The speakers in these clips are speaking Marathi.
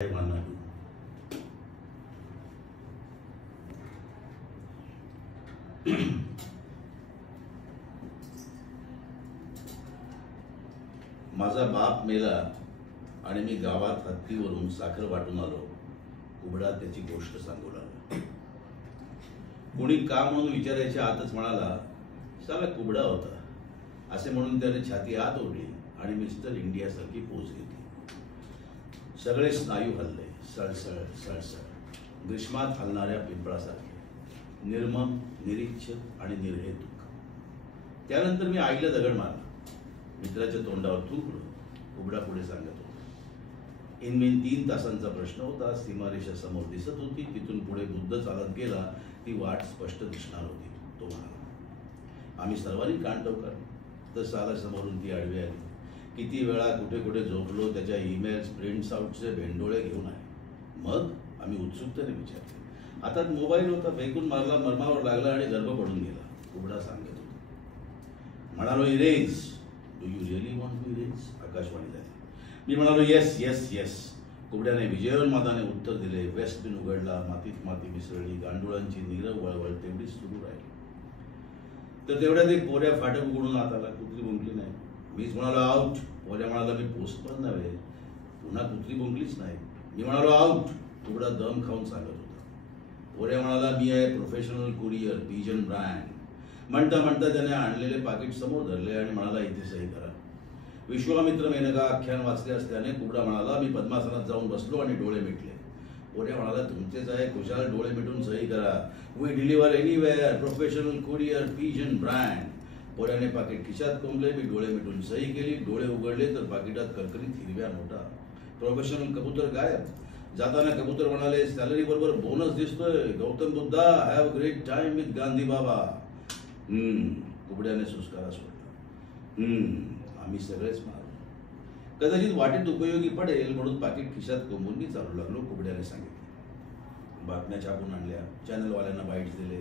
माझा बाप मेला आणि मी गावात हत्तीवरून साखर वाटून आलो. कुबडा त्याची गोष्ट सांगू लागला. कोणी का म्हणून विचारायच्या आतच म्हणाला, साला कुबडा होता असे म्हणून त्याने छाती आत ओढली आणि मिस्टर इंडिया सारखी पोच घेतली. सगळे स्नायू हलले, सळसळ सळसळ, ग्रीष्मात हलणाऱ्या पिंपळासारखे, निर्मम, निरीच्छ आणि निर्हेतुक. त्यानंतर मी आईला दगड मारला. मित्राच्या तोंडावर थुंकलो. कुबडा पुढे सांगत होता. इनमेन 3 तासांचा प्रश्न होता. सीमारेषा समोर दिसत होती. तिथून पुढे बुद्ध चालत गेला. ती वाट स्पष्ट दिसणार होती. तो म्हणाला. आम्ही सर्वांनी कान टोकारले. तर साला समोरून ती आडवी आली. किती वेळा कुठे कुठे झोपलो. त्याच्या ईमेल्स, प्रिंट्स आउटचे भेंडोळे घेऊन आहे. मग आम्ही उत्सुकतेने विचारले. हातात मोबाईल होता. फेकून मारला, मर्मावर लागला आणि गर्भ पडून गेला. कुबडा सांगत होता. म्हणालो, erase, do you really want to erase? आकाशवाणी झाली. मी म्हणालो, येस येस येस. कुबड्याने विजयोन्मादाने उत्तर दिले. वेस्ट बिन उघडला. मातीत माती मिसळली. गांडुळांची नीरव वळवळ तेवढीच सुरू राहिली. तर तेवढ्यात एक पोऱ्या फाटक उघडून आत आला. कुत्री भुंकली नाही. मीच म्हणालो, आउट. पोऱ्या म्हणाला, मी पोस्टमन नव्हे. पुन्हा कुत्री भुंकलीच नाही. मी म्हणालो, आउट. कुबडा दम खाऊन सांगत होता. पोऱ्या म्हणाला, मी आहे प्रोफेशनल कुरिअर, पिजन ब्रँड. म्हणता म्हणता त्याने आणलेले पाकिट समोर धरले आणि म्हणाला, इथे सही करा. विश्वामित्र मेनका आख्यान वाचले असल्याने कुबडा म्हणाला, मी पद्मासनात जाऊन बसलो आणि डोळे मिटले. पोऱ्या म्हणाला, तुमचेच आहे, खुशाल डोळे मिटून सही करा. We deliver anywhere, professional courier, pigeon brand. पोऱ्याने पाकिट खिशात कोंबले. मी डोळे मिटून सही केली. डोळे उघडले तर पाकिटात करकरीत हिरव्या नोटा. प्रोफेशनल कबूतर गायब. जाताना कबूतर म्हणाले, सॅलरी बरोबर बोनस दिसतोय. Gautam Buddha, have great time with Gandhi बाबा. कुबड्याने सुस्कारा सोडला. आम्ही सगळेच मारलो. कदाचित वाटेत उपयोगी पडेल म्हणून पाकिट खिशात कोंबून मी चालू लागलो. कुबड्याने सांगितले. बातम्या छापून आणल्या. चॅनलवाल्यांना बाईट्स दिले.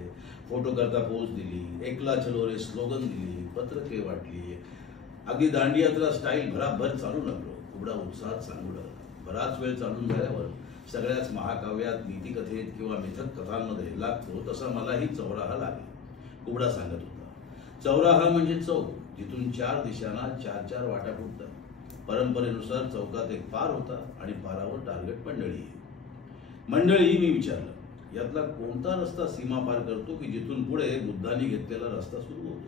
फोटो करता पोज दिली. एकला चलो रे स्लोगन दिली. पत्रके वाटली. अगदी दांडियात्रा स्टाईल भराभर चालू लागलो. कुबडा उत्साहात सांगू लागला. बराच वेळ चालून झाल्यावर सगळ्याच महाकाव्यात, नीतिकथेत किंवा मिथक कथांमध्ये लागतो तसा मलाही चौराहा लागला. कुबडा सांगत होता. चौराहा म्हणजे चौक, जिथून 4 दिशांना 4 वाटा फुटतात. परंपरेनुसार चौकात एक पार होता आणि पारावर टार्गेट मंडळी. मी विचारलं, यातला कोणता रस्ता सीमा पार करतो की जिथून पुढे बुद्धांनी घेतलेला रस्ता सुरू होतो?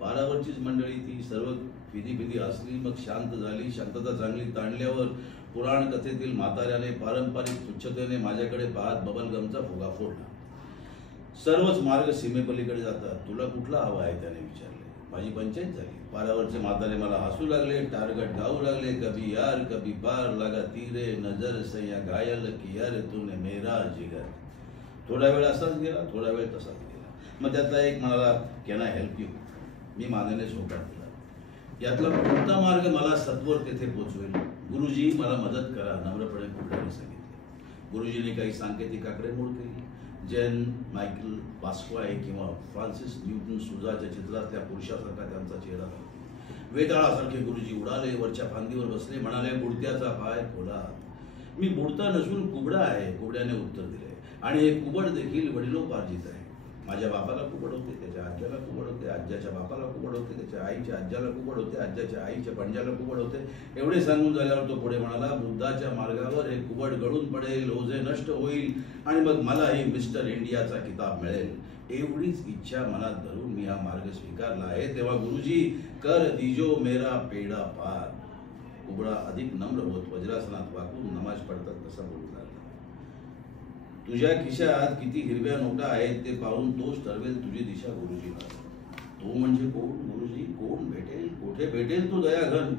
पारावरचीच मंडळी ती सर्व फिदी असली. मग शांत झाली. शांतता चांगली ताणल्यावर पुराण कथेतील म्हाताऱ्याने पारंपरिक तुच्छतेने माझ्याकडे पाहत बबलगमचा फुगा फोडला. सर्वच मार्ग सीमेपलीकडे जातात. तुला कुठला हवा आहे? त्याने विचारले. माझी पंचायत झाली. पारावरचे म्हातारे मला हसू लागले. टार्गेट गाऊ लागले. कभी यार कभी पार लगा तीरे नजर से या घायल किया रे तूने मेरा जिगर. थोडा वेळ असाच गेला. थोडा वेळ तसाच गेला. मग त्यातला एक म्हणाला, कॅन आय हेल्प यू? मी मानेने झोकाट दिला. यातला कोणता मार्ग मला सत्वर तेथे पोचवेल? गुरुजी, मला मदत करा, नम्रपणे कुबड्याने सांगितले. गुरुजीने काही सांकेतिक आकडेमोड केली. जैन मायकल बास्क्वाय किंवा फ्रान्सिस न्यूटन सुजाच्या चित्रातल्या पुरुषासारखा त्यांचा चेहरा होता. वेताळासारखे गुरुजी उडाले. वरच्या फांदीवर बसले. म्हणाले, बुडत्याचा पाय खोला. मी बुडता नसून कुबडा आहे, कुबड्याने उत्तर दिले. आणि हे कुबड देखील वडिलोपार्जित आहे. माझ्या बापाला कुबड होते, त्याच्या आज्याला कुबड होते, आज्याच्या बापाला कुबड होते, त्याच्या आईच्या आज्याला कुबड होते, आज्याच्या आईच्या पंजाला कुबड होते. एवढे सांगून झाल्यावर तो पुढे म्हणाला, बुद्धाच्या मार्गावर हे कुबड गळून पडेल, ओझे नष्ट होईल आणि मग मलाही मिस्टर इंडियाचा किताब मिळेल. एवढीच इच्छा मनात धरून मी हा मार्ग स्वीकारला आहे. तेव्हा गुरुजी, कर दीजो मेरा पेडा पार. कुबडा अधिक नम्र होत वज्रासनात वाकून नमाज पडतात तसा बोलू लागला. तुझ्या खिशात किती हिरव्या नोटा आहेत ते पाहून तोच ठरवेल तुझी दिशा. गुरुजी, तो म्हणजे कोण? गुरुजी, कोण भेटेल? कुठे भेटेल तो दयाघन?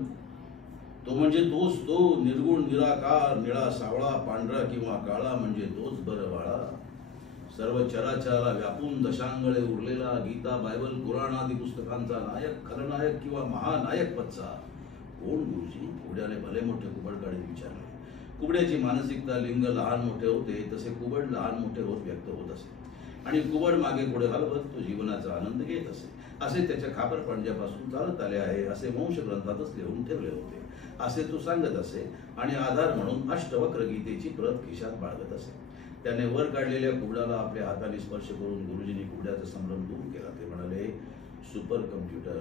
तो म्हणजे तोच तो निर्गुण निराकार, निळा सावळा, पांढरा किंवा काळा, म्हणजे तोच बरं बाळा. सर्व चराचराला व्यापून दशांगळे उरलेला, गीता, बायबल, कुराण आदी पुस्तकांचा नायक, खलनायक किंवा महानायक पत्सा कोण? गुरुजी, कुबड्याने भले मोठे कुबडकडे विचारले. कुबड्याची मानसिकता, लिंग लहान मोठे होते तसे कुबड लहान मोठे होत व्यक्त होत असे आणि कुबड मागे पुढे हलवत तो जीवनाचा आनंद घेत असे. असे त्याच्या खापर पणज्यापासून चालत आले आहे, असे वंश ग्रंथातच लिहून ठेवले होते. असे तो सांगत असे आणि आधार म्हणून अष्टवक्र गीतेची प्रत खिशात बाळगत असे. त्याने वर काढलेल्या कुबड्याला आपल्या हाताने स्पर्श करून गुरुजींनी कुबड्याचा संभ्रम दूर केला. ते म्हणाले, सुपर कम्प्युटर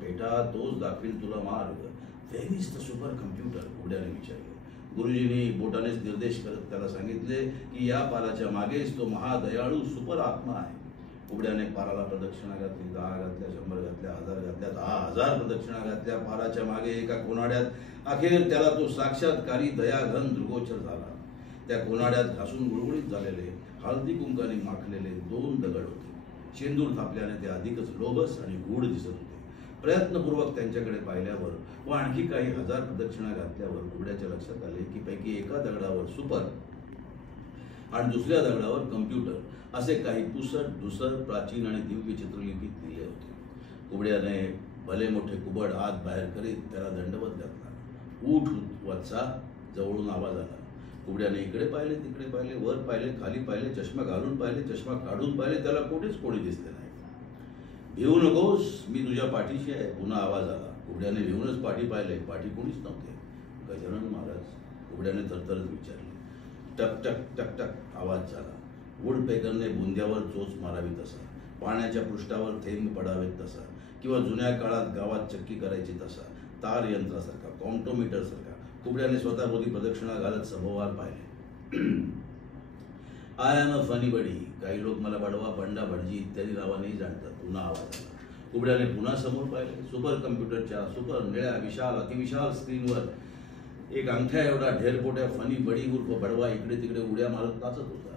बेटा, तोच दाखवील तुला मार्ग. Where is the super computer? कुबड्याने विचारले. गुरुजींनी बोटानेच निर्देश करत त्याला सांगितले की या पाराच्या मागेच तो महादयाळू सुपर आत्मा आहे. कुबड्याने पाराला प्रदक्षिणा घातली. 10 घातल्या, 100 घातल्या, 1000 घातल्या, 10,000 प्रदक्षिणा घातल्या. पाराच्या मागे एका कोनाड्यात अखेर त्याला तो साक्षात्कारी दयाघन दृगोचर झाला. त्या कोनाड्यात घासून गुळगुळीत झालेले, हळदी कुंकाने माखलेले 2 दगड होते. शेंदूर थापल्याने ते अधिकच लोभस आणि गूढ दिसत होते. प्रयत्नपूर्वक त्यांच्याकडे पाहिल्यावर व आणखी काही 1000 प्रदक्षिणा घातल्यावर कुबड्याच्या लक्षात आले की पैकी एका दगडावर सुपर आणि दुसऱ्या दगडावर कम्प्युटर असे काही पुसट धुसर प्राचीन आणि दिव्य चित्रलिपीत लिहिले होते. कुबड्याने भले मोठे कुबड आत बाहेर करीत त्याला दंडवत घातला. उठ वत्सा, जवळून आवाज आला. कुबड्याने इकडे पाहिले, तिकडे पाहिले, वर पाहिले, खाली पाहिले, चष्मा घालून पाहिले, चष्मा काढून पाहिले, त्याला कुठेच कोणी दिसले नाही. भिवू नकोस, मी तुझ्या पाठीशी आहे. पुन्हा आवाज आला. कुबड्याने भिवूनच पाठी पाहिले. पाठी कोणीच नव्हते. गजानन महाराज? कुबड्याने थरथरत विचारले. टक टक टक टक आवाज झाला. वुडपेकरने बुंद्यावर चोच मारावी तसा, पाण्याच्या पृष्ठावर थेंब पडावेत तसा, किंवा जुन्या काळात गावात चक्की करायची तसा, तार यंत्रासारखा, कॉम्टोमीटर सारखा कुबड्याने स्वतःभोवती प्रदक्षिणा घालत सभोवार पाहिले. आय एम अ फनी बडी. काही लोक मला बडवा, बंडा, भटजी इत्यादी नावानेही जाणतात. पुन्हा आवाज आला. कुबड्याने पुन्हा समोर पाहिले. सुपर कम्प्युटरच्या सुपर निळ्या विशाल अतिविशाल स्क्रीनवर एक अंगठ्या एवढा ढेरपोट्या फनी बडी उर्फ बडवा इकडे तिकडे उड्या मारत नाचत होता.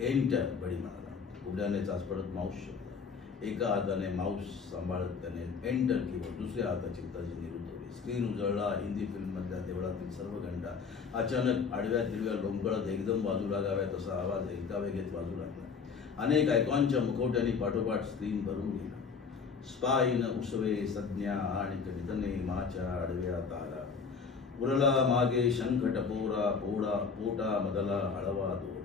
एंटर, बडी म्हणाला. कुबड्याने चाचपडत माऊस शोधला. एका हाताने माऊस सांभाळत त्याने एंटर कीवर दुसऱ्या हाताची तर्जनी रुतवली. स्क्रीन उजळला. हिंदी फिल्ममधल्या देवळातील सर्व घंटा अचानक आडव्या तिडव्या लोंबकळत एकदम वाजू लागाव्या तसा आवाज एका वेगेत वाजू लागला. अनेक आयकॉनच्या मुखवट्यांनी पाठोपाठ स्क्रीन भरून गेला. स्पाईन उसवे संज्ञा आणि निधने माच्या आडव्या तारा, उरला मागे शंख टपोरा, पोडा पोटा मधला हळवा दोडा,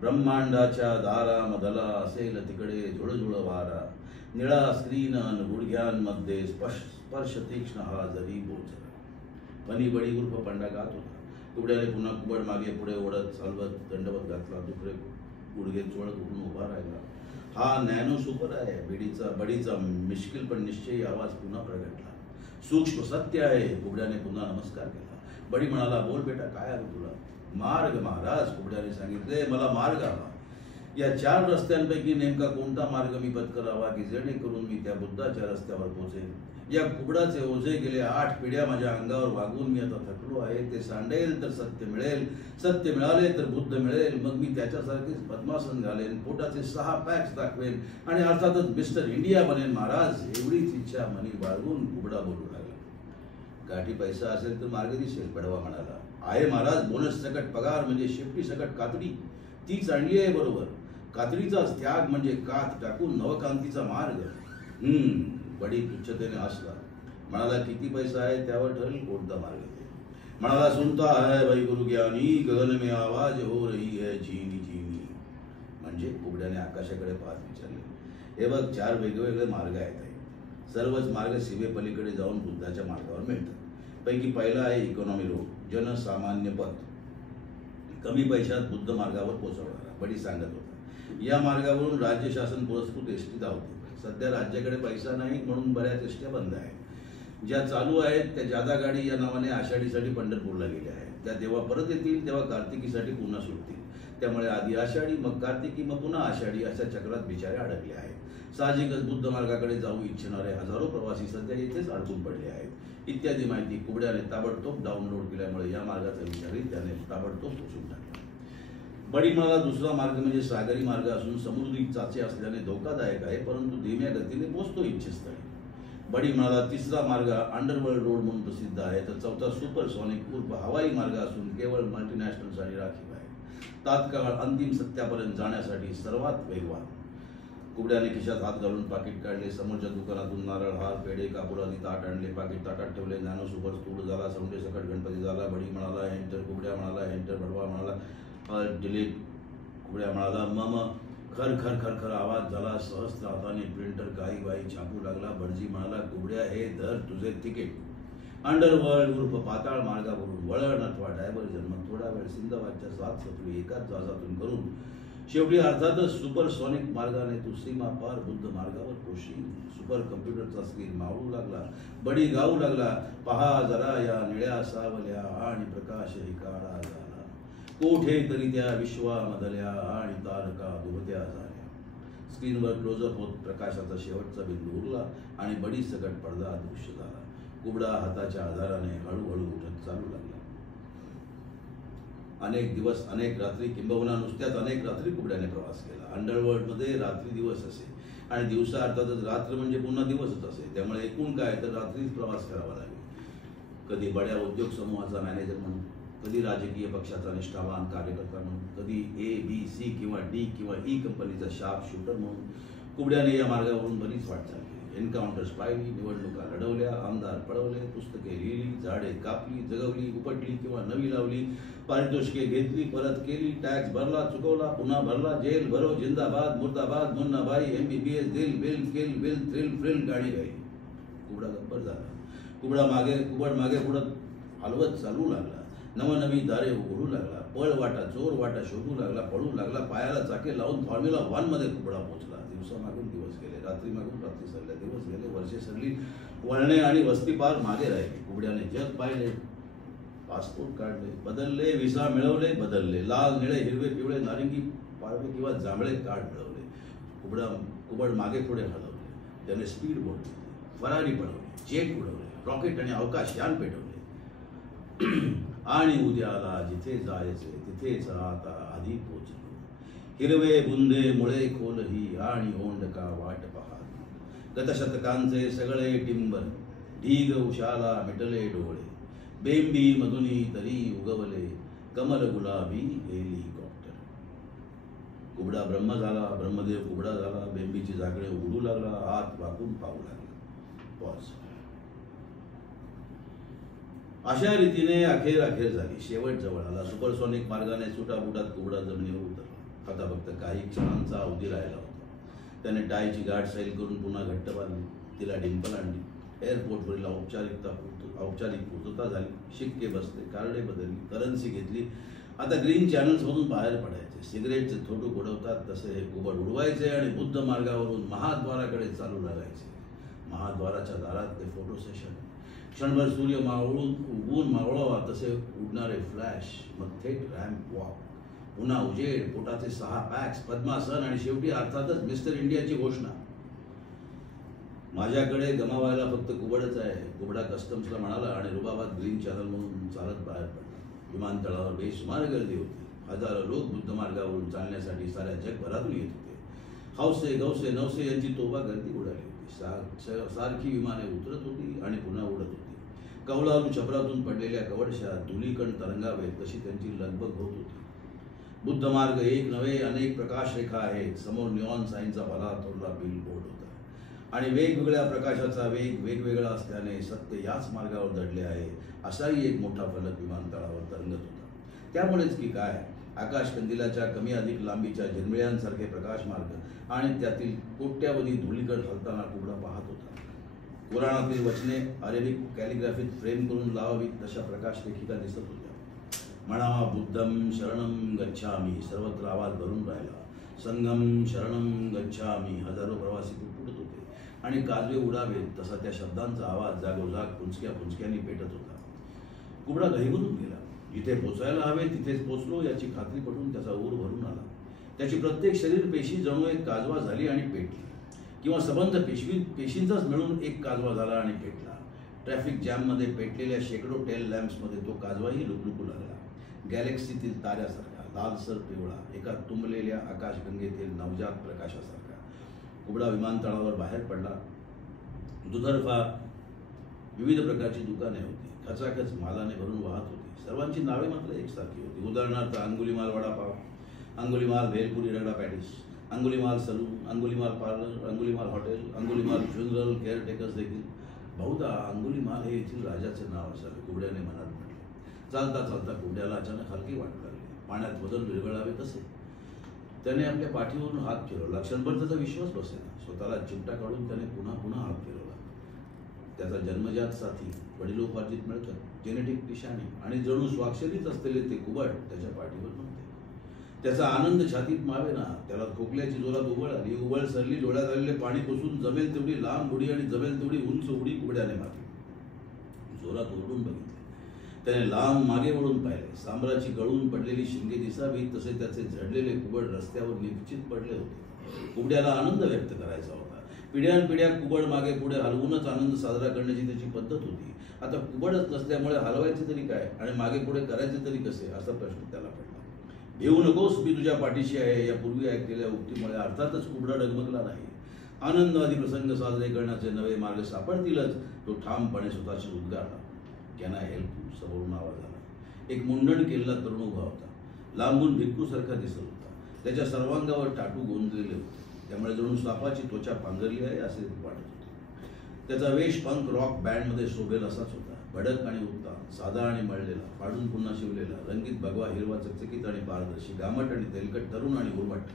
ब्रह्मांडाच्या दारा मधला असेल तिकडे झुळझुळ वारा, निळा स्क्रीन गुडघ्यांमध्ये स्पर्श तीक्ष्ण हा जरी बोचरा. फनी बडी उर्फ पंडा गात होता. कुबड्याने पुन्हा कुबड मागे पुढे ओढत चालवत दंडवत घातला. दुसरे गुडघे चोळत उठून उभा राहिला. हा नॅनो सुपर आहे. बडीचा मिश्किल पण निश्चयी आवाज पुन्हा प्रगटला. सूक्ष्म सत्य आहे. कुबड्याने पुन्हा नमस्कार केला. बडी म्हणाला, बोल बेटा, काय हवं तुला? मार्ग महाराज, कुबड्याने सांगितले. मला मार्ग हवा. या 4 रस्त्यांपैकी नेमका कोणता मार्ग मी पत्करावा की जेणेकरून मी त्या बुद्धाच्या रस्त्यावर पोहोचेन? या कुबडाचे ओझे गेले 8 पिढ्या माझ्या अंगावर वागून मी आता थकलो आहे. ते सांडेल तर सत्य मिळेल, सत्य मिळाले तर बुद्ध मिळेल. मग मी त्याच्यासारखेच पद्मासन घालेन, पोटाचे 6 पॅक्स दाखवेन आणि अर्थातच मिस्टर इंडिया बनेन महाराज. एवढीच इच्छा मनी बाळगून कुबडा बोलू लागला. गाठी पैसा असेल तर मार्ग दिसेल, बडवा म्हणाला. आहे महाराज, बोनस सकट पगार म्हणजे शेपटी सकट कातडी, तीच आणली आहे बरोबर. कातडीचाच त्याग म्हणजे कात टाकून नवकांतीचा मार्ग. बडी तुच्छतेने हसला. म्हणाला, किती पैसा आहे त्यावर ठरेल कोणता मार्ग ते. म्हणाला, सुनता है भाई गुरु ज्ञानी, गगन में आवाज हो रही है झीनी झीनी. म्हणजे कुबड्याने आकाशाकडे पाहत विचारले. हे बघ, 4 वेगवेगळे मार्ग आहेत. सर्वच मार्ग सीमेपलीकडे जाऊन बुद्धाच्या मार्गावर मिळतात. पैकी पहिला आहे इकॉनॉमी रोड, जनसामान्य पथ, कमी पैशात बुद्ध मार्गावर पोहोचवणारा. बडी सांगत होता. या मार्गावरून राज्य शासन पुरस्कृत एसटी धावते. सध्या राज्याकडे पैसा नाही म्हणून बऱ्याच एसट्या बंद आहेत. ज्या चालू आहेत त्या जादा गाडी या नावाने आषाढीसाठी पंढरपूरला गेल्या आहेत. त्या जेव्हा परत येतील तेव्हा कार्तिकीसाठी पुन्हा सुटतील. त्यामुळे आधी आषाढी, मग कार्तिकी, मग पुन्हा आषाढी अशा चक्रात बिचारे अडकले आहेत. साहजिकच बुद्ध मार्गाकडे जाऊ इच्छिणारे हजारो प्रवासी सध्या येथेच अडकून पडले आहेत. इत्यादी माहिती कुबड्याने ताबडतोब डाउनलोड केल्यामुळे या मार्गाचा विचारही त्याने ताबडतोब पोचून टाकला. बडी म्हणाला, दुसरा मार्ग म्हणजे सागरी मार्ग असून समुद्री चाचे असल्याने धोकादायक आहे, परंतु धीम्या गतीने पोचतो इच्छितस्थळी. बडी म्हणाला, तिसरा मार्ग अंडरवर्ल्ड रोड म्हणून प्रसिद्ध आहे, तर चौथा सुपरसॉनिक उर्फ हवाई मार्ग असून केवळ मल्टीनॅशनलसाठी राखीव आहे. तात्काळ अंतिम सत्यापर्यंत जाण्यासाठी सर्वात वेगवान. कुबड्याने खिशात हात घालून पाकिट काढले. समोरच्या दुकानातून नारळ, हार, पेढे, कापुरादी ताट आणले. पाकिट ताटात ठेवले. नॅनो सुपर स्थूळ झाला. सौंडे सकट गणपती झाला. बडी म्हणाला, एंटर. कुबड्या म्हणाला, एंटर. बडवा म्हणाला, डिलीट. कुबड्या म्हणाला, मम. खर खर खर खर आवाज झाला. सहस्त्र हाताने प्रिंटर काही बाई छापू लागला. भटजी म्हणाला, कुबड्या, हे धर तुझे तिकीट. अंडरवर्ल्ड उर्फ पाताळ मार्गावरून वळण अथवा डायव्हर्जन, मग थोडा वेळ सिंधवाच्या 7 सफरी एकाच जहाजातून करून शेवटी अर्थातच सुपरसॉनिक मार्गाने तू सीमा पार बुद्ध मार्गावर पोशील. सुपर कम्प्युटरचा स्क्रीन मावळू लागला, बडी गाऊ लागला, पहा जरा या निळ्या सावल्या आणि प्रकाश ही काळा झाला, कोठे तरी त्या विश्वामधल्या आणि तारका दुभत्या झाल्या. स्क्रीनवर क्लोजअप होत प्रकाशाचा शेवटचा बिंदू उरला आणि बडी सकट पडदा दृश्य झाला. कुबडा हाताच्या आधाराने हळूहळू उठत चालू लागला. अनेक दिवस, अनेक रात्री, किंबहुना नुसत्याच अनेक रात्री कुबड्याने प्रवास केला. अंडरवर्ल्डमध्ये रात्री दिवस असे आणि दिवसा अर्थातच रात्र म्हणजे पुन्हा दिवसच असे. त्यामुळे एकूण काय तर रात्रीच प्रवास करावा लागेल. कधी बड्या उद्योग समूहाचा मॅनेजर म्हणून, कधी राजकीय पक्षाचा निष्ठावान कार्यकर्ता म्हणून, कधी ABC किंवा D किंवा E कंपनीचा शार्प शूटर म्हणून कुबड्याने या मार्गावरून बरीच वाटचाल केली. एन्काउंटर्स पाहिली, निवडणुका लढवल्या, आमदार पळवले, पुस्तके लिहिली, झाडे कापली, जगवली, उपटली किंवा नवी लावली, पारितोषिके घेतली, परत केली, टॅक्स भरला, चुकवला, पुन्हा भरला, जेल भरो, जिंदाबाद, मुर्दाबाद, मुन्नाबाई, MBBS, दिल बिल किल बिल थ्रिल फ्रिल गाणी गाई. कुबडा गप्पर झाला. कुबड मागे पुढं हलवत चालू लागला. नवनवी दारे उघडू लागला. पळ वाटा, चोर वाटा शोधू लागला, पळू लागला. पायाला चाके लावून फॉर्म्युला 1 मध्ये कुबडा पोहोचला. दिवसामागून दिवस गेले, रात्री मागून रात्री सरल्या, दिवस गेले, वर्षे सरली, वळणे आणि वस्ती पार मागे राहिली. कुबड्याने जग पाहिले, पासपोर्ट काढले, बदलले, व्हिसा मिळवले, बदलले, लाल, निळे, हिरवे, पिवळे, नारिंगी, पारवे किंवा जांभळे कार्ड मिळवले. कुबड मागे पुढे हलवले. त्याने स्पीड बोट घेतली, फरारी पळवली, जेट उडवले, रॉकेट आणि अवकाशयान पेटवले. आणि उद्याला जिथे जायचे तिथेच आता आधी पोचलो. हिरवे बुंदे मुळे खोलही आणि ओंडका वाट पाहत. गतशतकांचे सगळे टिंबर ढीग उशाला मिटले डोळे. बेंबी मधुनी तरी उगवले कमल गुलाबी हेलिकॉप्टर. कुबडा ब्रह्म झाला, ब्रह्मदेव कुबडा झाला. बेंबीची झाकळे उडू लागला, हात वाकून पाहू लागला. पॉज. अशा रीतीने अखेर झाली. शेवट जवळ आला. सुपरसॉनिक मार्गाने सुटाबुटात कुबडा जमिनीवर उतरला. आता फक्त काही क्षणांचा अवधी राहिला होता. त्याने टायची गाठ सैल करून पुन्हा घट्ट बांधली. तिला डिंपल आणली. एअरपोर्टवरील औपचारिक पूर्तता झाली. शिक्के बसले, कार्डे बदलली, करन्सी घेतली. आता ग्रीन चॅनल्समधून बाहेर पडायचे. सिगरेटचे थोडू उडवतात तसे हे कुबड उडवायचे आणि बुद्ध मार्गावरून महाद्वाराकडे चालू लागायचे. महाद्वाराच्या दारात ते फोटो सेशन. क्षणभर सूर्य मावळून उगवून मावळावा तसे उडणारे फ्लॅश, मग थेट रॅम्प वॉक, पुन्हा उजेड, पोटाचे 6 पॅक्स, पद्मासन आणि शेवटी अर्थातच मिस्टर इंडियाची घोषणा. माझ्याकडे गमावायला फक्त कुबडच आहे, कुबडा कस्टम्सला म्हणाला आणि रुबाबाद ग्रीन चॅनल म्हणून चालत बाहेर पडला. विमानतळावर बेसुमार गर्दी होती. हजारो लोक बुद्ध मार्गावरून चालण्यासाठी साऱ्या जगभरातून येत होते. हौसे गौसे नवसे यांची तोबा गर्दी उडाली होती. सारखी विमाने उतरत होती आणि पुन्हा उडत होती. कौलारू छपरातून पडलेल्या कवडशा धुलीकण तरंगावे तशी त्यांची लगबग होत होती. बुद्ध मार्ग एक नव्हे अनेक प्रकाश रेखा आहेत. समोर निऑन साईनचा भला थोरला बिल बोर्ड होता आणि वेगवेगळ्या प्रकाशाचा वेग वेगवेगळा असल्याने सत्य याच मार्गावर दडले आहे असाही एक मोठा फलक विमानतळावर तरंगत होता. त्यामुळेच की काय, आकाशकंदिलाच्या कमी अधिक लांबीच्या झिरमिळ्यांसारखे प्रकाश मार्ग आणि त्यातील कोट्यावधी धुलीकण हलताना कुबडा पाहत होता. कुराणातील वचने अरेबिक कॅलिग्राफीत फ्रेम करून लावावीत तशा प्रकाश रेखिका दिसत होत्या. म्हणा बुद्धम शरणम गच्छामी, सर्वत्र आवाज भरून राहिला. संगम शरणम गच्छामी, हजारो प्रवासी पुटपुटत होते आणि काजवे उडावेत तसा त्या शब्दांचा आवाज जागोजाग पुंचक्यानी पेटत होता. कुबडा घाईभरून गेला. जिथे पोचायला हवे तिथेच पोचलो याची खात्री पटून त्याचा ऊर भरून आला. त्याची प्रत्येक शरीर पेशी जणू एक काजवा झाली आणि पेटली, किंवा सबंध पेशींचाच मिळून एक काजवा झाला आणि पेटला. ट्रॅफिक जॅममध्ये पेटलेल्या शेकडो टेल लॅम्प्समध्ये तो काजवाही लुकलुकू लागला. गॅलेक्सीतील ताऱ्यासारखा, लालसर पिवळा, एका तुंबलेल्या आकाशगंगेतील नवजात प्रकाशासारखा. कुबडा विमानतळावर बाहेर पडला. दुतर्फा विविध प्रकारची दुकाने होती. खचाखच मालाने भरून वाहत होती. सर्वांची नावे मात्र एकसारखी होती. उदाहरणार्थ Angulimal vada pav, Angulimal bhelpuri ragda patties, Angulimal salon, Angulimal parlour, Angulimal hotel, Angulimal funeral caretakers देखील. बहुधा अंगुलीमाल हे येथील राजाचे नाव असावे, कुबड्याने मनात म्हटले. चालता चालता कुबड्याला अचानक हलकी वाटू लागली. पाण्यात वजन विरघळावे तसे. त्याने आपल्या पाठीवरून हात फिरवला. क्षणभर त्याचा विश्वास बसेना. स्वतःला चिमटा काढून त्याने पुन्हा हात फिरवला. त्याचा जन्मजात साथी, वडिलोपार्जित मिळकत, जेनेटिक निशाणी आणि जणू स्वाक्षरीच असलेले ते कुबड त्याच्या पाठीवर नव्हते. त्याचा आनंद छातीत मावेना. त्याला खोकल्याची जोरात उबळ आली. उबळ सरली. डोळ्यात आलेले पाणी पुसून जमेल तेवढी लांब उडी आणि जमेल तेवढी उंच उडी कुबड्याने मारली. जोरात ओरडून बघितले. त्याने लांब मागे वळून पाहिले. सांबराची गळून पडलेली शिंगे दिसावी तसे त्याचे झडलेले कुबड रस्त्यावर निश्चित पडले होते. कुबड्याला आनंद व्यक्त करायचा होता. पिढ्यानपिढ्या कुबड मागे पुढे हलवूनच आनंद साजरा करण्याची त्याची पद्धत होती. आता कुबडच नसल्यामुळे हलवायचे तरी काय आणि मागे पुढे करायचे तरी कसे असा प्रश्न त्याला पडला. भिवू नकोस, मी तुझ्या पाठीशी आहे. यापूर्वी ऐकलेल्या उक्तीमुळे अर्थातच कुबडा डगमगला नाही. आनंदवादी प्रसंग साजरे करण्याचे नवे मार्ग सापडतीलच. तो ठामपणे स्वतःशी उद्गारला. Can I help you? समोरून आवाज आला. एक मुंडण केलेला तरुण उभा होता. लांबून भिक्खूसारखा दिसत होता. त्याच्या सर्वांगावर टाटू गोंदलेले होते. त्यामुळे जणू सापाची त्वचा पांघरली आहे असे वाटत होते. त्याचा वेश पंक रॉक बँडमध्ये शोभेल असाच होता. भडक आणि उत्तम, साधा आणि मळलेला, फाडून पुन्हा शिवलेला, रंगीत भगवा, हिरवा, चकचकीत आणि पारदर्शी, गामट आणि तेलकट, तरुण आणि उर्मट.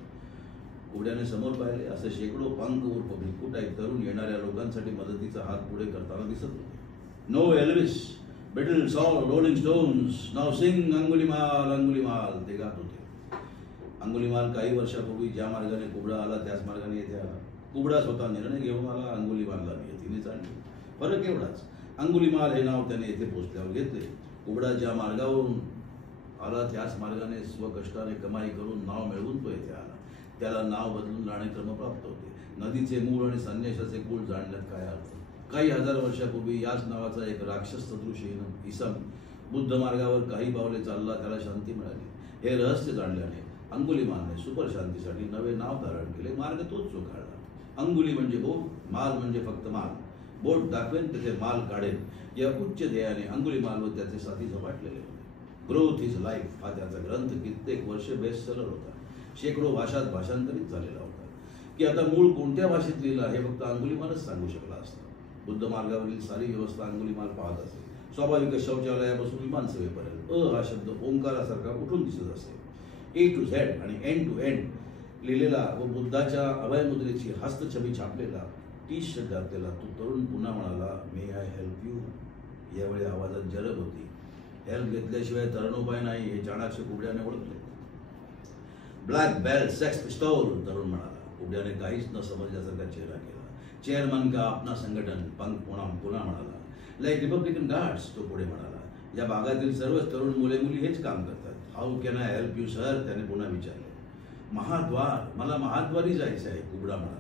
कुबड्याने समोर पाहिले. असे शेकडो पंक उर्फ भिक्खू टाईप तरुण येणाऱ्या लोकांसाठी मदतीचा हात पुढे करताना दिसत होते. No Elvis, Beatles, all Rolling Stones, नाव सिंग, अंगुलीमाल, अंगुलीमाल ते गात होते. अंगुलीमाल काही वर्षापूर्वी ज्या मार्गाने कुबडा आला त्याच मार्गाने येथे आला. कुबडा स्वतः निर्णय घेऊन आला. अंगुलीमालला नियतीनेच आणली. फरक एवढाच, अंगुलीमाल हे नाव त्याने येथे पोचल्यावर घेतले. कुबडा ज्या मार्गावरून आला त्याच मार्गाने स्वकष्टाने कमाई करून नाव मिळवून तो येथे आला. त्याला नाव बदलून राहणे क्रमप्राप्त होते. नदीचे मूळ आणि संन्याशाचे कुळ जाणण्यात काय अर्थ. काही हजार वर्षापूर्वी याच नावाचा एक राक्षस सदृश इसम बुद्ध मार्गावर काही पावले चालला. त्याला शांती मिळाली. हे रहस्य जाणल्याने अंगुलीमालने सुपर शांतीसाठी नवे नाव धारण केले. मार्ग तोच चोखाळला. अंगुली म्हणजे बोट, माल म्हणजे फक्त माल. बोट दाखवेन तेथे माल काढेन या उच्च ध्येयाने अंगुलीमाल व त्याचे साथी झपाटलेले होते. ग्रोथ इज लाईफ हा त्याचा ग्रंथ कित्येक वर्ष बेस्ट सेलर होता. शेकडो भाषात भाषांतरित झालेला होता. की आता मूळ कोणत्या भाषेत लिहिला हे फक्त अंगुलीमालच सांगू शकला असता. बुद्ध मार्गावरील सारी व्यवस्था अंगुलीमाल पाहत असे. स्वाभाविक शौचालयापासून विमानसेवेपर्यंत हा शब्द ओंकारासारखा उठून दिसत असे. ए टू झेड आणि एंड टू एंड लिहिलेला व बुद्धाच्या अभयमुद्रेची हस्तछबी छापलेला टी शर्ट घातलेला तो तरुण पुन्हा म्हणाला, मे आय हेल्प यू? यावेळी आवाजात जरब होती. हेल्प घेतल्याशिवाय तरणोपाय नाही हे चाणाक्ष कुबड्याने ओळखले. ब्लॅक बेल्ट, सेक्स पिस्तौल, तरुण म्हणाला. कुबड्याने काहीच न समजल्यासारखा चेहरा केला. चेअरमन का अपना संघटन? पंक पुन्हा म्हणाला. लाईक रिपब्लिकन गार्ड्स, तो पुढे म्हणाला. या भागातील सर्वच तरुण मुले मुली हेच काम करतात. How can I help you sir? त्याने पुन्हा विचारले. महाद्वार, मला महाद्वारी जायचं आहे, कुबडा म्हणाला.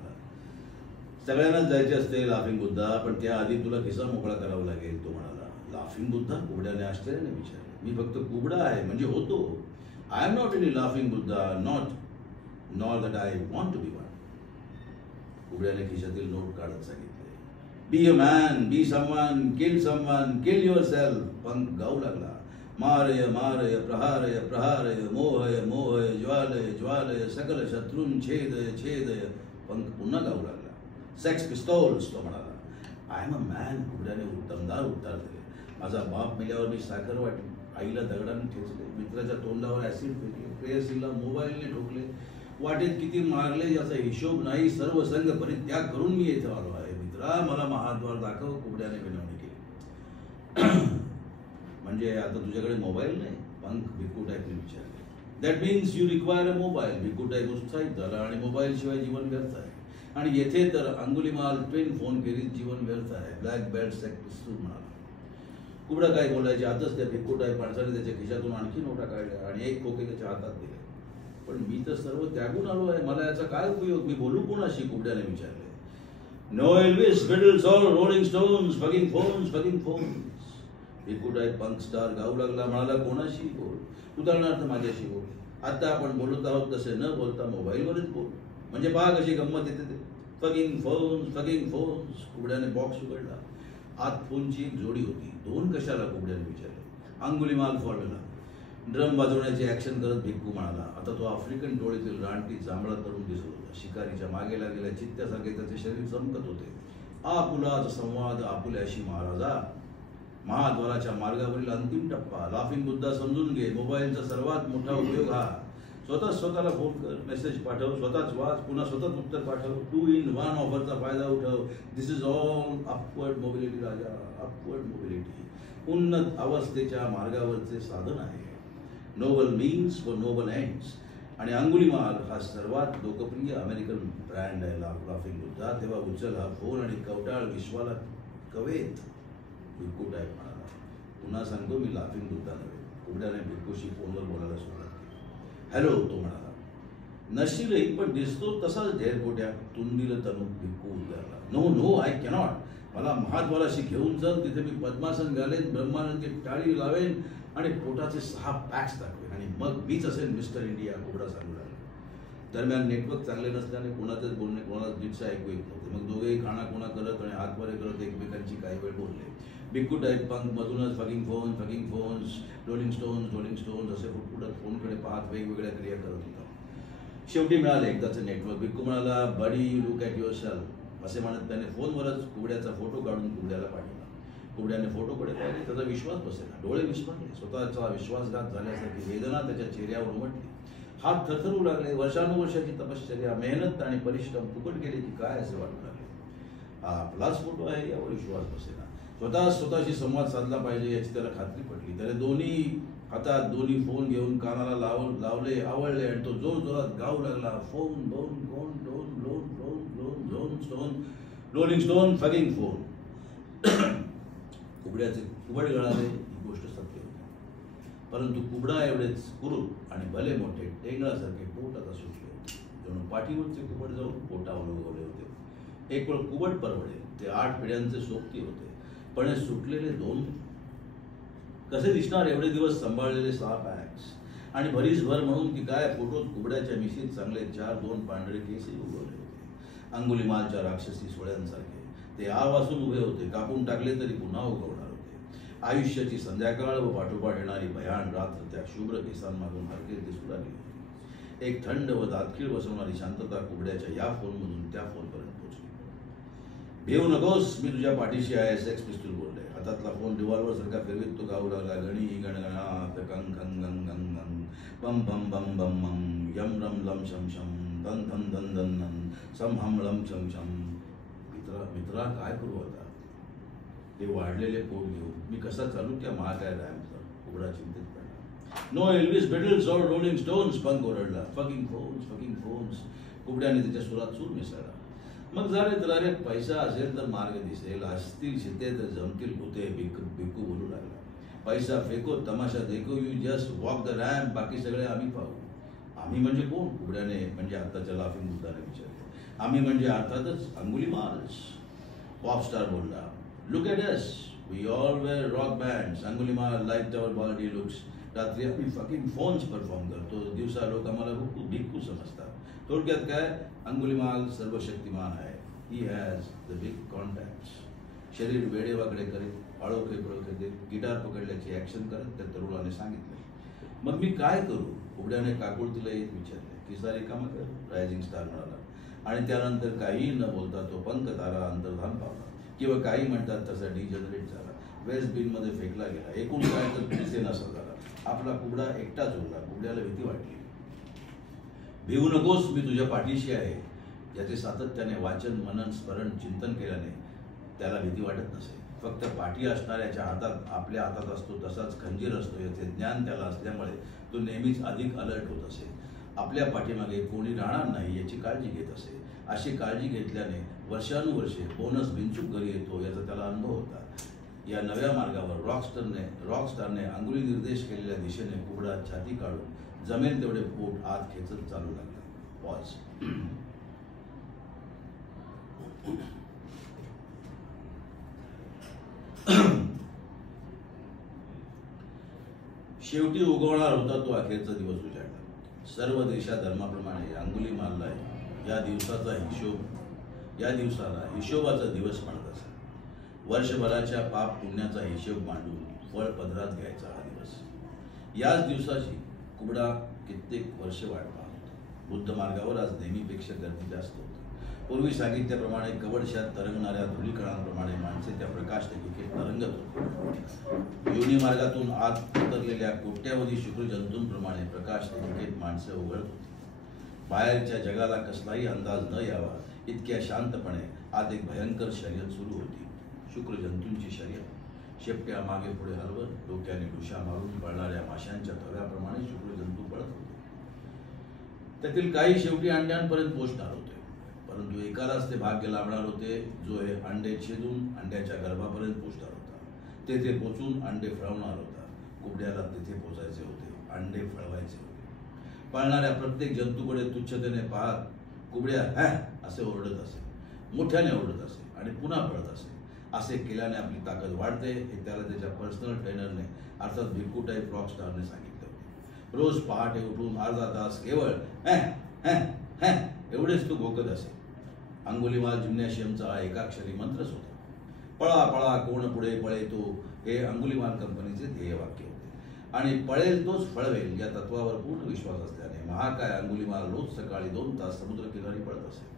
सगळ्यांनाच जायचे असते लाफिंग बुद्धा, पण त्याआधी तुला खिसा मोकळा करावा लागेल, तो म्हणाला. लाफिंग बुद्धा? कुबड्याने आश्चर्याने विचारले. मी फक्त कुबडा आहे म्हणजे होतो. I am not any laughing Buddha, not that I want to be one. कुबड्याने खिशातील नोट काढत सांगितले. Be a man, be someone, kill yourself. Punk गाऊ लागला. मारय मारय, प्रहारय प्रहारय, मोहय मोहय, ज्वालय ज्वालय, सकल शत्रून छेदय छेदय. पंक पुन्हा गाऊ लागला. सेक्स पिस्तौल्स, तो म्हणाला. आय एम अ मॅन, कुबड्याने दमदार उत्तर दिले. माझा बाप मेल्यावर मी साखर वाटली. आईला दगडाने ठेचले. मित्राच्या तोंडावर ऍसिड फेकले. प्रेयसीला मोबाईलने ठोकले. वाटेत किती मारले याचा हिशोब नाही. सर्व संघ परित्याग करून मी येथे आलो आहे. मित्रा, मला महाद्वार दाखव, कुबड्याने विनवणी केली. म्हणजे आता तुझ्याकडे मोबाईल नाही? पंक भिक्खू टाईपने विचारले. That means you require a mobile. भिक्खू टाईप उत्साहित झाला. आणि मोबाईल शिवाय जीवन व्यर्थ आहे. आणि येथे तर अंगुलीमाल ट्विन फोन केलीत जीवन व्यर्थ आहे. ब्लॅक बेल्ट, सेक्स पिस्तूल म्हणाला. कुबडा काय बोलायचे आताच त्या भिक्खू टाईप माणसाने त्याच्या खिशातून आणखी नोटा काढल्या आणि एक खोके त्याच्या हातात दिले. पण मी तर सर्व त्यागून आलो आहे, मला याचा काय उपयोग? मी बोलू कोणाशी? कुबड्याने विचारले. No Elvis, Beatles, all Rolling Stones, fucking phones, fucking phones. भिक्खू टाईप पंक स्टार गाऊ लागला. म्हणाला, कोणाशी बोल? उदाहरणार्थ माझ्याशी बोल. आता आपण बोलत आहोत तसे न बोलता मोबाईलवरच बोल. म्हणजे पहा कशी गंमत येते ते. Fucking phones, fucking phones. कुबड्याने बॉक्स उघडला. आत फोनची एक जोडी होती. दोन कशाला? कुबड्याने विचारले. अंगुलीमाल फॉर्म्युला. ड्रम वाजवण्याची ऍक्शन करत भिक्खू म्हणाला. आता तो आफ्रिकन टोळीतील रानटी जांभळा तरुण दिसत होता. शिकारीच्या मागे लागलेल्या चित्त्यासारखे त्याचे शरीर चमकत होते. आपुलाच संवाद आपुल्याशी महाराजा. महाद्वाराच्या मार्गावरील अंतिम टप्पा. लाफिंग बुद्धा समजून घे. मोबाईलचा सर्वात मोठा उपयोग हा. स्वतःच स्वतःला फोन कर, मेसेज पाठव, स्वतःच वाच, पुन्हा स्वतःच उत्तर पाठव, 2 in 1 ऑफरचा फायदा उठव. This is all upward mobility राजा, अपवर्ड मोबिलिटी. उन्नत अवस्थेच्या मार्गावरचे साधन आहे. Noble means for noble ends. आणि अंगुलीमाल हा सर्वात लोकप्रिय अमेरिकन ब्रँड आहे लाफिंग बुद्धा. तेव्हा उचल हा फोन आणि कवटाळ विश्वाला कवेत. भिक्खू टाईप म्हणाला. पुन्हा सांगतो, मी लाफिंग बुद्धा नव्हे. कुबड्याने भिक्खूशी फोनवर बोलायला सुरुवात केली. हॅलो, तो म्हणाला. नशीलही पण दिसतो तसाच ढेरपोट्या तुंडील तनू. भिक्खू उद्गारला. No no, I cannot. मला महाद्वाराशी घेऊन चल, तिथे मी पद्मासन घालेन, ब्रह्मानंदी टाळी लावेन आणि पोटाचे 6 पॅक्स दाखवेन आणि मग मीच असेल मिस्टर इंडिया. कुबडा सांगू लागला. दरम्यान नेटवर्क चांगले नसल्याने कोणाचेच बोलणे कोणाला नीटचं ऐकू येत नव्हते. मग दोघेही खाणाखुणा करत आणि हातवारे करत एकमेकांची काही वेळ बोलले. भिक्खू टाईप पंख मधूनच फकिंग फोन्स, रोलिंग स्टोन्स असे फुटफुटत फोनकडे पाहत वेगवेगळ्या क्रिया करत होता. शेवटी मिळाले एकदाचं नेटवर्क. भिक्खू म्हणाला, buddy you look at yourself. असे म्हणत त्याने फोनवरच कुबड्याचा फोटो काढून कुबड्याला पाठवला. कुबड्याने फोटोकडे पाहिले. त्याचा विश्वास बसेना. डोळे विस्फारले. स्वतःचा विश्वासघात झाल्यासारखी वेदना त्याच्या चेहऱ्यावर उमटली. हात थरथरू लागले. वर्षानुवर्षाची तपश्चर्या, मेहनत आणि परिश्रम फुकट गेले की काय असे वाटू लागले. हा आपलाच फोटो आहे यावर विश्वास बसेना. स्वतःशी संवाद साधला पाहिजे याची त्याला खात्री पडली. त्याने दोन्ही हातात दोन्ही फोन घेऊन कानाला लावले, आवळले आणि तो जोरजोरात गाऊ लागला. फोन दोन फोन दोन lone lone lone zone stone rolling stone fucking phone. कुबड्याचे कुबड गळाले. ही गोष्ट सत्य होती. परंतु कुबडा एवढेच कुरूप आणि भले मोठे टेंगळासारखे पोट आता सुटले होते. जणू पाठीवरचे कुबड जाऊन पोटावर उगवले होते. एक वेळ कुबड परवडे. ते 8 पिढ्यांचे सोबती होते. पण हे सुटलेले 2 कसे दिसणार? एवढे दिवस सांभाळलेले 6 पॅक्स आणि भरीसभर म्हणून की काय फोटोत कुबड्याच्या मिशीत चांगले 4-2 पांढरे केसही उगवले होते. अंगुलीमालच्या राक्षसी सोळ्यांसारखे ते आवासून उभे होते. कापून टाकले तरी पुन्हा उगवणार होते. आयुष्याची संध्याकाळ व पाठोपाठ येणारी भयान रात्र त्या शुभ्र केसांमागून हलके दिसू लागली होती. एक थंड व दातखीळ बसवणारी शांतता कुबड्याच्या या फोनमधून त्या फोनपर्यंत पोहोचली. भेऊ नकोस, मी तुझ्या पाठीशी आहे, सेक्स पिस्तूल बोलले. हातातला फोन रिव्हॉल्वर सारखा फिरवीत तो गाऊ लागला. गणी गणगणात कंग खंग गंग गंग गंग बम बम बम बम बम यम रम लम शम शम धन धन धन धन धन सम हम लम शम शम. मित्रा काय करू आता? हे वाढलेले पोट घेऊन मी कसा चालू त्या महाकाय रॅम्पचा? कुबडा चिंतित पडला. नो एल्विस बेटल्स और रोलिंग स्टोन्स. पंख ओरडला. Fucking phones. कुबड्याने त्याच्या सुरात सूर मिसळला. मग झाले पैसा असेल तर मार्ग दिसेल, असतील शिते तर जमतील भूते. भिक्खू बोलू लागला. पैसा फेको, तमाशा देखो, you just walk the ramp. बाकी सगळे आम्ही पाहू. आम्ही म्हणजे कोण? कुबड्याने म्हणजे आत्ताच्या लाफिंग बुद्धाने विचारले. आम्ही म्हणजे अर्थातच अंगुलीमाल्स. पॉपस्टार बोलला. Look at us, we all were rock bands. Angulimal like our body looks. रात्री आम्ही फकिंग फोन्स परफॉर्म करतो. दिवसा लोक आम्हाला भिक्खू समजतात. थोडक्यात काय, अंगुलीमाल सर्वशक्तिमान आहे. He has the big contacts. शरीर वेडेवाकडे करीत, आळोखे पळोखे देत, गिटार पकडल्याची ॲक्शन करत त्या तरुणाने सांगितले. मग मी काय करू? कुबड्याने काकुळतीला येत विचारले. किसा रिकामा कर, रायझिंग स्टार म्हणाला. आणि त्यानंतर काहीही न बोलता तो पंख तारा अंतर्धान पावला. किंवा काही म्हणतात तसा डिजनरेट झाला. वेस्ट बिनमध्ये फेकला गेला. एकूण काय तर दिसेनासा झाला. आपला कुबडा एकटाच उरला. कुबड्याला भीती वाटली. भिवू नकोस, मी तुझ्या पाठीशी आहे. याचे सातत्याने वाचन, मनन, स्मरण, चिंतन केल्याने त्याला भीती वाटत नसे. फक्त पाठी असणाऱ्याच्या हातात आपल्या हातात असतो तसाच खंजीर असतो याचे ज्ञान त्याला असल्यामुळे तो नेहमीच अधिक अलर्ट होत असे. आपल्या पाठीमागे कोणी राहणार नाही याची काळजी घेत असे. अशी काळजी घेतल्याने वर्षानुवर्षे बोनस बिनचूक घरी येतो याचा त्याला अनुभव होता. या नव्या मार्गावर रॉकस्टारने अंगुली निर्देश केलेल्या दिशेने कुबडा छाती काढून जमेल तेवढे पोट आत खेचत चालू लागला. पॉज. शेवटी उगवणार होता तो अखेरचा दिवस उजाडला. सर्व देशा धर्माप्रमाणे अंगुलीमालला या दिवसाला हिशोबाचा दिवस म्हणत असत. वर्षभराच्या पाप पुण्याचा हिशोब मांडून फळ पदरात घ्यायचा हा दिवस. याच दिवसाची कुबडा कित्येक वर्ष वाट पाहत. बुद्ध मार्गावर आज नेहमीपेक्षा गर्दी जास्त होती. पूर्वी सांगितल्याप्रमाणे कवडशात तरंगणाऱ्या धुळीकणांप्रमाणे माणसे त्या प्रकाशरेखेत तरंगत होती. योनी मार्गातून आत उतरलेल्या कोट्यावधी शुक्रजंतूंप्रमाणे प्रकाशरेखेत माणसे उघडत होती. बाहेरच्या जगाला कसलाही अंदाज न यावा इतक्या शांतपणे आत एक भयंकर शर्यत सुरू होती. शुक्रजंतूंची शर्यत. शेपट्या मागे पुढे हलवत डोक्याने डुशा मारून पळणाऱ्या माशांच्या थव्याप्रमाणे शुक्रजंतू पळत होते. त्यातील काही शेवटी अंड्यांपर्यंत पोहोचणार होते, परंतु एकालाच ते भाग्य लाभणार होते जो हे अंडे छेदून अंड्याच्या गर्भापर्यंत पोहोचणार होता. तेथे पोचून अंडे फळवणार होता. कुबड्याला तिथे पोचायचे होते, अंडे फळवायचे होते. पळणाऱ्या प्रत्येक जंतूकडे तुच्छतेने पाहत कुबड्या हॅ असे ओरडत असे, मोठ्याने ओरडत असे आणि पुन्हा पळत असे. असे केल्याने आपली ताकद वाढते हे त्याला त्याच्या पर्सनल ट्रेनरने अर्थात भिक्कू टाईप रॉक स्टारने सांगितले होते. रोज पहाटे उठून अर्धा तास केवळ एवढेच तो घोकत असे. अंगुलीमाल जिम्नॅशियमचा एकाक्षरी मंत्रच होता. पळा पळा कोण पुढे पळेतो हे अंगुलीमाल कंपनीचे ध्येयवाक्य होते आणि पळेल तोच फळवेल या तत्वावर पूर्ण विश्वास असल्याने महाकाय अंगुलीमाल रोज सकाळी 2 तास समुद्रकिनारी पळत असे.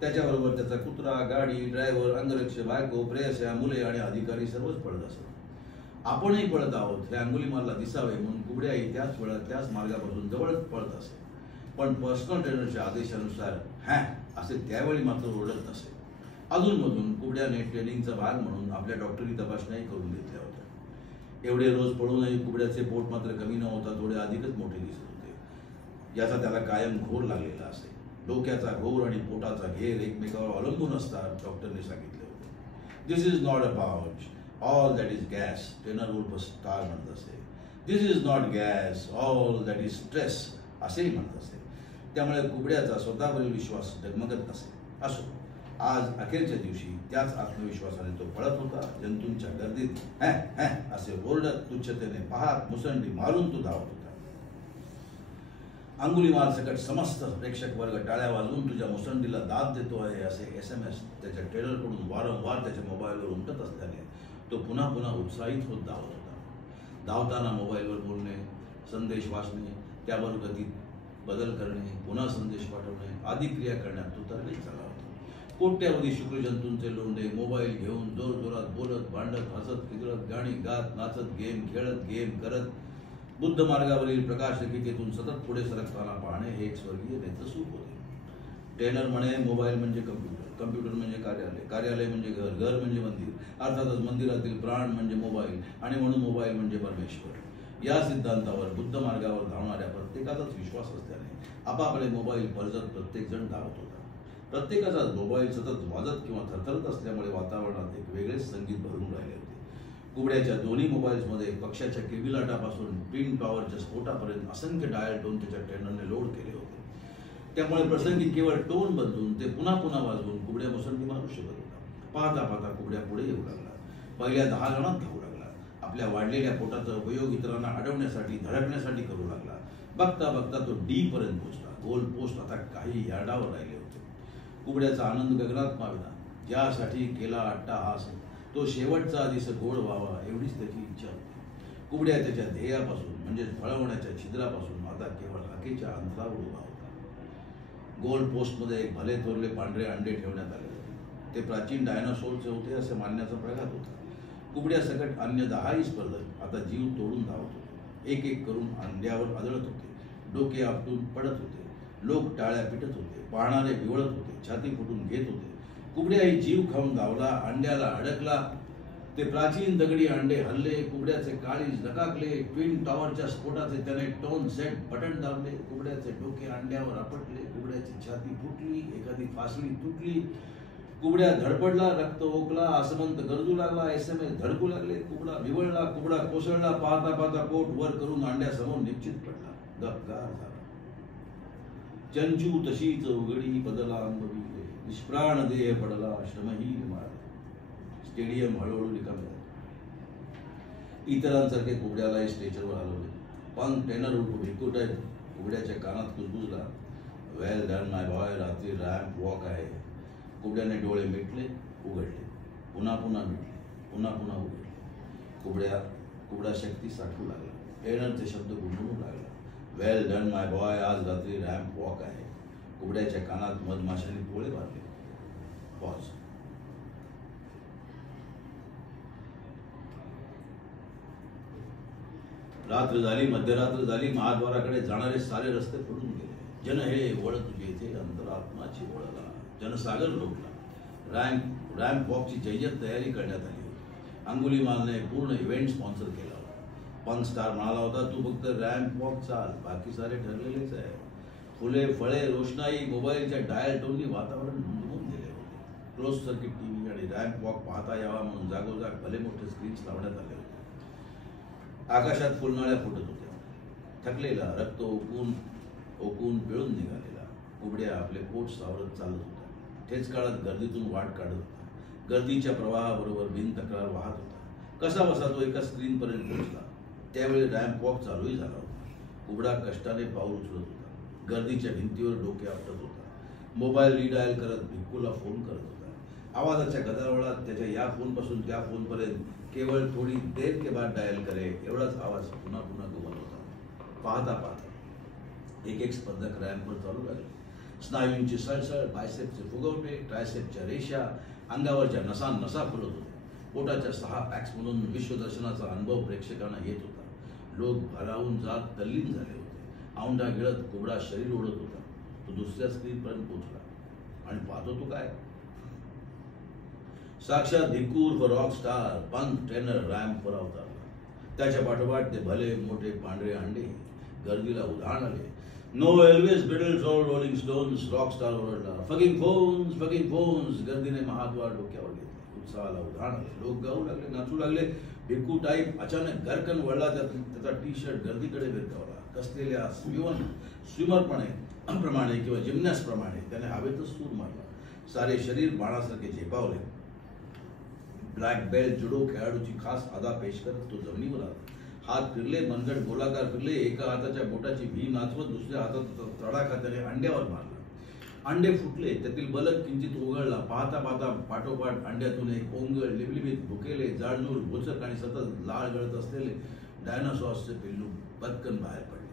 त्याच्याबरोबर त्याचा कुत्रा, गाडी, ड्रायव्हर, अंगरक्ष, बायको, प्रेयस्या, मुले आणि अधिकारी सर्वच पळत असत. आपणही पळत आहोत हे अंगुलीमालला दिसावे म्हणून कुबड्याही त्याच वेळात त्याच मार्गापासून जवळ पळत असे. पण पर्सनल ट्रेनरच्या आदेशानुसार असे त्यावेळी मात्र ओरडत नसे. अधूनमधून कुबड्याने ट्रेनिंगचा भाग म्हणून आपल्या डॉक्टरी तपासण्याही करून घेतल्या होत्या. एवढे रोज पळूनही कुबड्याचे पोट मात्र कमी न होता थोडे अधिकच मोठे दिसत होते. याचा त्याला कायम घोर लागलेला असे. डोक्याचा घोर आणि पोटाचा घेर एकमेकावर अवलंबून असतात डॉक्टरने सांगितले होते. This is not a pouch, all that is gas, trainer उर्फ स्टार म्हणत असे. This is not gas, all that is stress असेही म्हणत असे. त्यामुळे कुबड्याचा स्वतःवरील विश्वास डगमगत नसे. असो, आज अखेरच्या दिवशी त्याच आत्मविश्वासाने तो पळत होता. जंतूंच्या गर्दीत असे ओरडत तुच्छतेने पाहत मुसंडी मारून तो धावत होता. अंगुलीमाल सकट समस्त प्रेक्षक वर्ग टाळ्या वाजवून तुझ्या मुसंडीला दाद देतो आहे असे SMS त्याच्या ट्रेलरकडून वारंवार त्याच्या मोबाईलवर उमटत असल्याने तो पुन्हा पुन्हा उत्साहित होत धावत होता. धावताना मोबाईलवर बोलणे, संदेश वाचणे, त्यावर गतीत बदल करणे, पुन्हा संदेश पाठवणे आदी क्रिया करण्यात तो तरबेज झाला होता. कोट्यावधी शुक्रजंतूंचे लोंढे मोबाईल घेऊन जोरजोरात बोलत, भांडत, हसत, खिदळत, गाणी गात, नाचत, गेम करत बुद्ध मार्गावरील प्रकाशरेखेतून सतत पुढे सरकताना पाहणे हे एक स्वर्गीय नेत्रसूख होते. ट्रेनर म्हणे मोबाईल म्हणजे कम्प्युटर म्हणजे कार्यालय म्हणजे घर म्हणजे मंदिर, अर्थातच मंदिरातील प्राण म्हणजे मोबाईल आणि म्हणून मोबाईल म्हणजे परमेश्वर. या सिद्धांतावर बुद्ध मार्गावर धावणाऱ्या प्रत्येकाचाच विश्वास असल्याने आपापले मोबाईल परजत प्रत्येक जण धावत होता. प्रत्येकाचाच मोबाईल सतत वाजत किंवा थरथरत असल्यामुळे वातावरणात एक वेगळेच संगीत भरून राहिले होते. कुबड्याच्या दोन्ही मोबाईल्समध्ये पक्षाच्या किलबिलाटापासून ट्विन टॉवरच्या स्फोटापर्यंत असंख्य डायल टोन त्याच्या ट्रेनरने लोड केले होते. त्यामुळे प्रसंगी केवळ टोन बदलून ते पुन्हा पुन्हा वाजवून कुबड्या मुसंडी मारू शकत होता. पाहता पाहता कुबड्या पुढे येऊ लागला. पहिल्या 10 गणात धावू लागला. आपल्या वाढलेल्या पोटाचा उपयोग इतरांना अडवण्यासाठी धडकण्यासाठी करू लागला. बघता बघता तो D पर्यंत पोहोचला. गोल पोस्ट आता काही यार्डावर राहिले होते. कुबड्याचा आनंद गगनात मावेना. ज्यासाठी केला अट्टाहास तो शेवटचा दिस गोड व्हावा एवढीच त्याची इच्छा होती. कुबड्या त्याच्या ध्येयापासून म्हणजेच फळवण्याच्या छिद्रापासून आता केवळ हाकेच्या अंतरावर उभा होता. गोल पोस्टमध्ये एक भले थोरले पांढरे अंडे ठेवण्यात आले होते. ते प्राचीन डायनासोरचे होते असे मानण्याचा प्रघात होता. कुबड्या सकट अन्य 10ही स्पर्धक आता जीव तोडून धावत होते. एक एक करून अंड्यावर आदळत होते. डोके आपटून पडत होते. लोक टाळ्या पिटत होते. पाहणारे विवळत होते. छाती फुटून घेत होते. कुबड्याही जीव खाऊन धावला. अंड्याला अडकला. ते प्राचीन दगडी अंडे हल्ले. कुबड्याचे काळीज लकाकले. ट्विन टॉवरच्या स्फोटाचे त्याने टोन सेट बटन दाबले. कुबड्याचे डोके अंड्यावर आपटले. कुबड्याची छाती फुटली. एखादी फासळी तुटली. कुबड्या धडपडला. रक्त ओकला. आसमंत गरजू लागला. SMS धडकू लागले. कुबडा विवळला. कुबडा कोसळला. पाहता पाहता पोट वर करून अंड्यासमोर निश्चित पडला. गपगार झाला. चंचू तशीच उघडी बदला अंबवी निष्प्राण देह पडला श्रमहीन मार. स्टेडियम हळूहळू रिकामे झाले. इतरांसारखे कुबड्यालाही स्टेजवर हलवले. पण ट्रेनर उठून भिक्कू टाईप कुबड्याच्या कानात कुजबुजला. वेल डन माय बॉय, रात्री रॅम्प वॉक आहे. कुबड्याने डोळे मिटले, उघडले, पुन्हा पुन्हा मिटले, पुन्हा पुन्हा उघडले. कुबडा शक्ती साठवू लागला. ट्रेनरचे शब्द गुणगुणू लागला. वेल डन माय बॉय, आज रात्री रॅम्प वॉक आहे. कुबड्याच्या कानात मधमाशांनी पोळे बांधले. पॉज. रात्र झाली, मध्यरात्र झाली, महाद्वाराकडे जाणारे सारे रस्ते पडून गेले. जन हे वळ तुझे इथे अंतरात्माची वळला. जनसागर लोटला. रॅम्प वॉकची जय्यत तयारी करण्यात आली. अंगुलीमालने पूर्ण इव्हेंट स्पॉन्सर केला होता. पंग स्टार म्हणाला होता, तू फक्त रॅम्प वॉक चाल, बाकी सारे ठरलेलेच आहे. फुले, फळे, रोषणाई, मोबाईलच्या डायल टोननी वातावरण गुंजवून दिले होते. क्लोज सर्किट टीव्ही आणि रॅम्प वॉक पाहता यावा म्हणून जागोजाग भले मोठे स्क्रीन्स लावण्यात आले होते. आकाशात फुलनाळ्या फुटत होत्या. थकलेला, रक्त ओकून पिळून निघालेला कुबड्या आपले पोट सावरत चालत होता. तेच काळात गर्दीतून वाट काढत होता. गर्दीच्या प्रवाहाबरोबर बिनतक्रार वाहत होता. कसा बसा तो एका स्क्रीनपर्यंत पोहोचला. त्यावेळी रॅम्प वॉक चालूही झाला होता. कुबडा कष्टाने पाऊल उचलत होता. गर्दीच्या भिंतीवर डोके आपटत होता. मोबाईल रिडायल करत भिक्कूला फोन करत होता. आवाजाच्या गदारोळात त्याच्या या फोनपासून त्या फोनपर्यंत केवळ थोडी देर के बाद डायल करे एवढाच आवाज पुन्हा पुन्हा घुमत होता. पाहता पाहता एक स्पर्धक रॅम्पवर चालू लागले. स्नायूंची सळसळ, बायसेपचे फुगवटे, ट्रायसेपच्या रेषा, अंगावरच्या नसा फुलत होत्या. पोटाच्या 6 पॅक्समधून विश्वदर्शनाचा अनुभव प्रेक्षकांना येत होता. लोक भारावून जात तल्लीन झाले होते. औंढा गिळत कुबडा शरीर ओढत होता. तो दुसऱ्या स्क्रीनपर्यंत पोहोचला आणि पाहतो तो काय, साक्षात भिक्कू रॉक स्टार पंग टेनर रॅम्पवर अवतरला. त्याच्या पाठोपाठ ते भले मोठे पांढरे अंडे. गर्दीला उधाण आले. नो एल्विस बिटल्स और रोलिंग स्टोन्स, रॉक स्टार ओरडला. Fucking phones. गर्दीने महाद्वार डोक्यावर घेतले. उत्साहाला उधाण आले. लोक गाऊ लागले, नाचू लागले. भिक्कू टाईप अचानक गरकन वळला. त्याचा टी शर्ट गर्दीकडे भिरकावला. कसलेल्या स्विमर प्रमाणे किंवा जिम्नॅस्ट प्रमाणे त्याने हवेतच सूर मारला. सारे शरीर बाणासारखे झेपावले. ब्लॅक बेल्ट जुडो खेळाडूची खास अदा पेश करत तो जमिनीवर आला. हात फिरले, मनगट गोलाकार फिरले. एका हाताच्या बोटाची व्ही नाचवत दुसऱ्या हातात तडाखा त्याने अंड्यावर मारला. अंडे फुटले. त्यातील बलक किंचित ओघळला. पाहता पाहता पाठोपाठ अंड्यातून एक ओंगळ, लिबलिबीत भुकेले, जाडजूड, भोचक आणि सतत लाळ गळत असलेले डायनासॉर्सचे पिल्लू पटकन बाहेर पडले.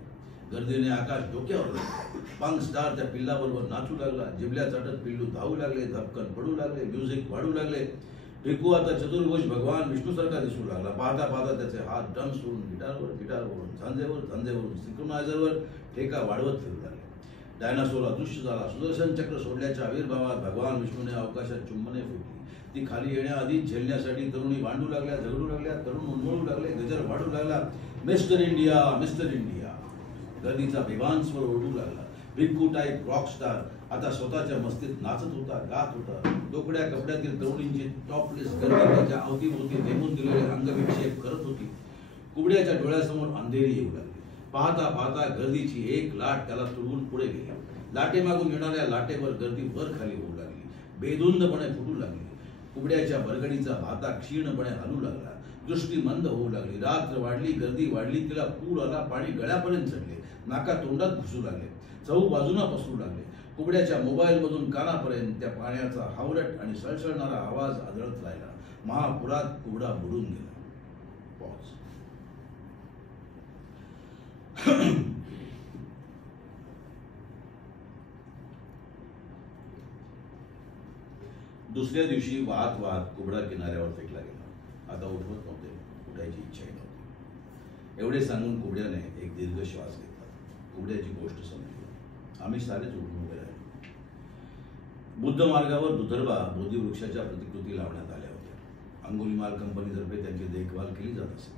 गर्दीने आकाश डोक्यावर घेतले. पंग स्टार त्या पिल्लाबरोबर नाचू लागला. जिबल्या चाटत पिल्लू धावू लागले, धपकन पडू लागले, म्युझिक वाढू लागले. भिक्कू आता चतुर्भुज भगवान विष्णूसारखा दिसू लागला. पाहता पाहता त्याचे हात ड्रम्स सोडून गिटारवरून झांजेवरून सिंक्रोनायझरवर ठेका वाढवत फिरू लागले. डायनासोर अदृश्य झाला. सुदर्शन चक्र सोडल्याच्या आविर्भावात भगवान विष्णूने अवकाशात चुंबने फुटली. ती खाली येण्याआधीच झेलण्यासाठी तरुणी भांडू लागल्या, झगडू लागल्या. तरुण उन्मळू लागले. गजर वाढू लागला. Mister India, mister India. गर्दीचा बेभान स्वर ओरडू लागला. भिक्कू टाईप रॉक स्टार आता स्वतःच्या मस्तीत नाचत होता, गात होता. डोकड्या कपड्यातील तरुणींची टॉपलेस गर्दी त्याच्या अवतीभोवती नेमून दिलेले अंगविक्षेप करत होती. कुबड्याच्या डोळ्यासमोर अंधेरी येऊ लागली. पाहता पाहता गर्दीची एक लाट त्याला तुडवून पुढे गेली. लाटेमागून येणाऱ्या लाटेवर गर्दी वर खाली होऊ लागली. बेधुंदपणे फुटू लागली. कुबड्याच्या बरगडीचा भाता क्षीणपणे हलू लागला. दृष्टी मंद होऊ लागली. रात्र वाढली, गर्दी वाढली. तिला पूर आला. पाणी गळ्यापर्यंत चढले. नाका तोंडात घुसू लागले. चहू बाजूना पसरू लागले. कुबड्याच्या मोबाईलमधून कानापर्यंत त्या पाण्याचा हावरट आणि सळसळणारा आवाज आदळत राहिला. महापुरात कुबडा बुडून गेला. पॉज. दुसऱ्या दिवशी वाहत वाहत कुबडा किनाऱ्यावर फेकला गेला. आता उठवत नव्हते, उठायची इच्छाही नव्हती. एवढे सांगून कुबड्याने एक दीर्घ श्वास घेतला. कुबड्याची गोष्ट समजली. आम्ही सारेच उठून उभे राहिले. बुद्ध मार्गावर दुधर्बा बोधिवृक्षाच्या प्रतिकृती लावण्यात आल्या होत्या. अंगुलीमाल कंपनीतर्फे त्यांची देखभाल केली जात असे.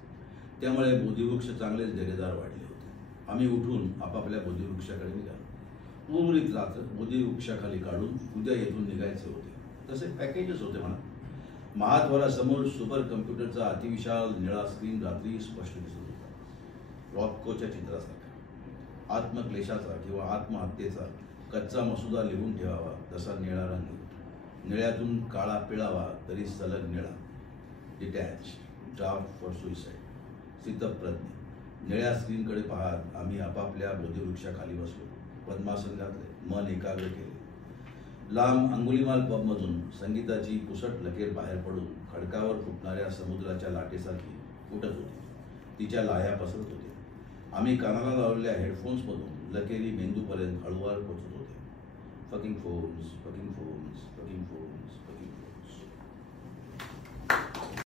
त्यामुळे बोधिवृक्ष चांगलेच डेरेदार वाढले होते. आम्ही उठून आपापल्या बोधिवृक्षाकडे निघालो. उर्वरित रात्र बोधिवृक्षाखाली काढून उद्या येथून निघायचे होते. तसे पॅकेजेस होते म्हणा. महाद्वारासमोर सुपर कम्प्युटरचा अतिविशाल निळा स्क्रीन रात्री स्पष्ट दिसत होता. रॉथकोच्या चित्रासारखा. आत्मक्लेशाचा किंवा आत्महत्येचा कच्चा मसुदा लिहून ठेवावा तसा निळा रंग. निळ्यातून काळा पिळावा तरी सलग निळा. Detach, draft for suicide. स्थितप्रज्ञ. निळ्या स्क्रीनकडे पाहत आम्ही आपापल्या बोधिवृक्षाखाली बसलो. पद्मासन घातले. मन एकाग्र केले. लांब अंगुलीमाल पबमधून संगीताची पुसट लकेर बाहेर पडून खडकावर फुटणाऱ्या समुद्राच्या लाटेसारखी फुटत होती. तिच्या लाया पसरत होत्या. आम्ही कानाला लावलेल्या हेडफोन्समधून लकेरी मेंदूपर्यंत हळूवार पोचत होते. Fucking phones, fucking phones, fucking phones, fucking phones.